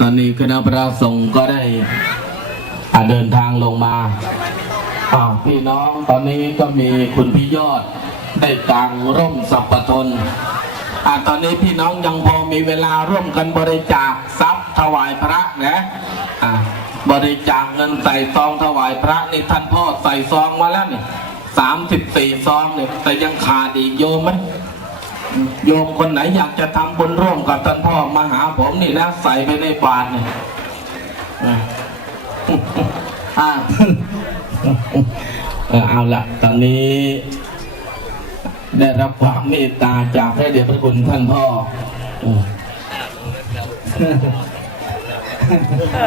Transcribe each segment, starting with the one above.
ตอนนี้คณะพระสงฆ์ก็ได้อาเดินทางลงมาพี่น้องตอนนี้ก็มีคุณพี่ยอดได้กางร่มสัพพทนอตอนนี้พี่น้องยังพอมีเวลาร่วมกันบริจาคทรัพย์ถวายพระนะอ่าบริจาคเงินใส่ซองถวายพระนี่ท่านพ่อใส่ซองมาแล้วนี่สามสิบสี่ซองเนี่ยแต่ยังขาดอีกโยมไหม โยมคนไหนอยากจะทำบุญร่วมกับท่านพ่อมาหาผมนี่นะใส่ไปในบาทเนี่ยอ่าเอาละตอนนี้ ได้รับความเมตตาจากพระเดชพระคุณท่านพ่อเออ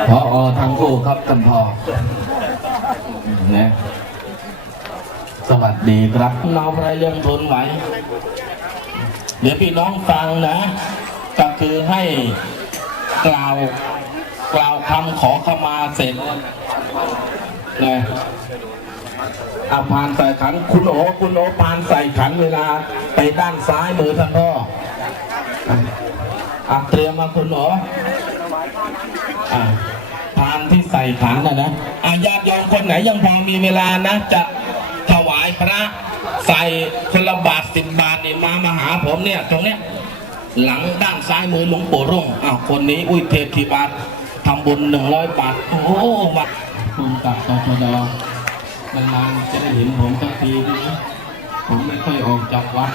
พออทั้งคู่ครับท่านพ่อนะสวัสดีครับน้องไรยังทนไหว เดี๋ยวพี่น้องฟังนะ ก็คือให้กล่าวกล่าวคำขอขมาเสร็จนะอาพานใส่ขัน คุณโอคุณโอพานใส่ขันเวลาไปด้านซ้ายมือท่านพ่ออะเตรียมมาคุณโออะพานที่ใส่ขันนะนะอาญาติโยมคนไหนยังพอมีเวลานะ จะถวายพระใส่คน มาหาผมเนี่ยตรงเนี้ยหลังด้านซ้ายมือหลวงปู่รุ่งอ้าวคนนี้อุ้ยเทพทีบาททำบุญหนึ่งร้อยบาทโอ้โหวัดภูมิกับตชดนานๆจะได้เห็นผมสักทีนะผมไม่ค่อยออกจากวัด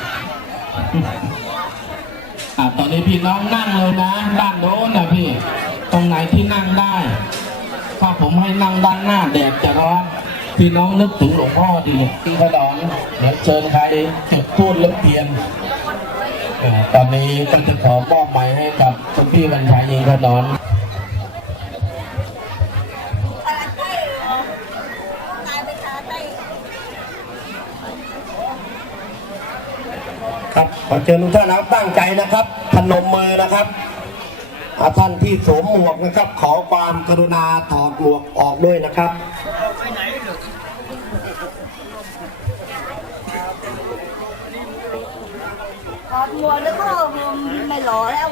อ่าตอนนี้พี่น้องนั่งเลยนะ ด้านโน้นนะพี่ ตรงไหนที่นั่งได้ ถ้าผมให้นั่งด้านหน้าแดดจะร้อน พี่น้องนึกถึงหลวงพ่อดีพี่พระดอนเดี๋ยวเชิญใครจุดทูดแล้วเทียนตอนนี้ก็จะขอมอบหมายให้กับคุณพี่บรรชัยยิงพระดอนครับขอเชิญทุกท่านนะครับตั้งใจนะครับพนมมือนะครับอาท่านที่สวมหมวกนะครับ ขอความกรุณาถอดหมวกออกด้วยนะครับ วัวแล้วก็ไม่หล่อแล้ว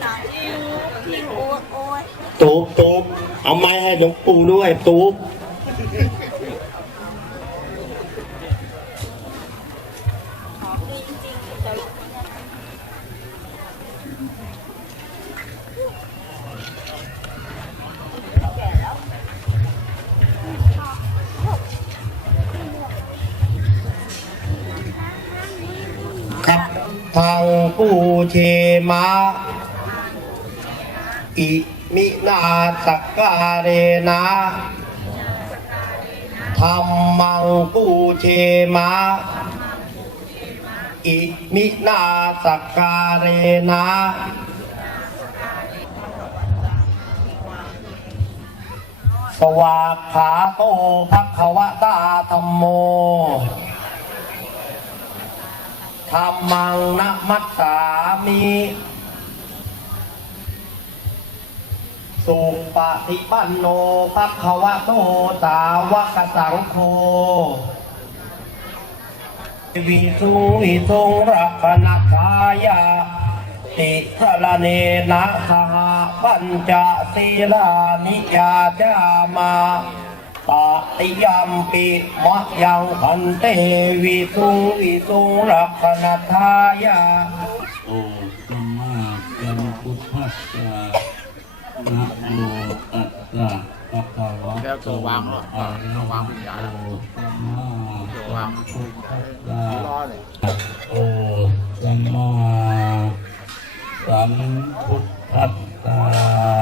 หนังที่โอ๊ยโอ๊ยตูบตูบเอาไม้ให้หลวงปู่ด้วยตูบ กูเชมาอิมินาสกาเรนะธรรมังปูเชมาอิมินาสักการเรนะสวากขาโตภควตาธรรมโม ธรรมังนะมัสสามิสุปฏิปันโนภควะโตสาวกสังโฆวิสุวิสุงรักนักายาติสรเนนะสหปัญจศีลานิยาจามา ติยมปิมะยังพันเตวิสุงวิสุงรักนัทายาโอสัมมาสัมพุทธัสสะนะโมตัสสะภะคะวะแล้วตัววางเหรออะระตัววางหะเป็นยาโตสัมมาตัววางพุทธัสสะรอยโอสัมมาสัมพุทธัสสะ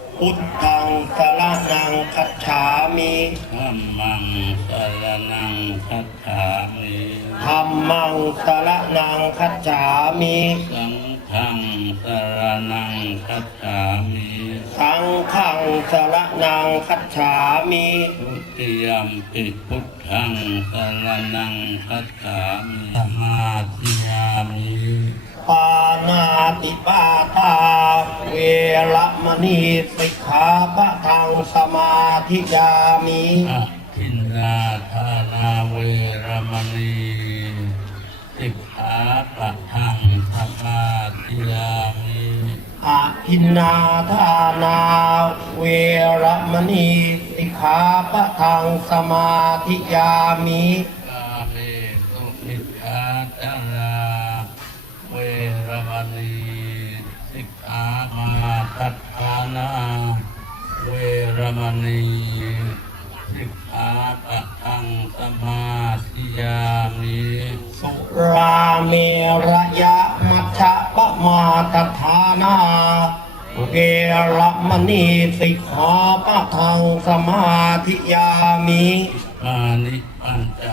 พุทธังสรณังคัจฉามิธัมมังสรนังคัจฉามิธัมมังสรณังคัจฉามิสังฆังสรนังคัจฉามิสังฆังสรนังคัจฉามิทุติยมปิพุทธังสรนังคัจฉามิสมาธิยามิปานาติปาตาเว ระมณีสิกขาปะทังสมาธิยามิอะทินนาทานาเวรมณีสิกขาปะทังสมาธิยามิอาทินนาทานาเวระมณีสิกขาปะทังสมาธิยามิกาเมสุมิชฌาจาราเวรมณีสิกขามาทัฏฐานา เวร มณีสิกขาปะทังสมาธิยามิสุราเมระยะมัชฌะปะมาตฐานาเวระมณีสิกขาปะทังสมาธิยามิมานิปัญจ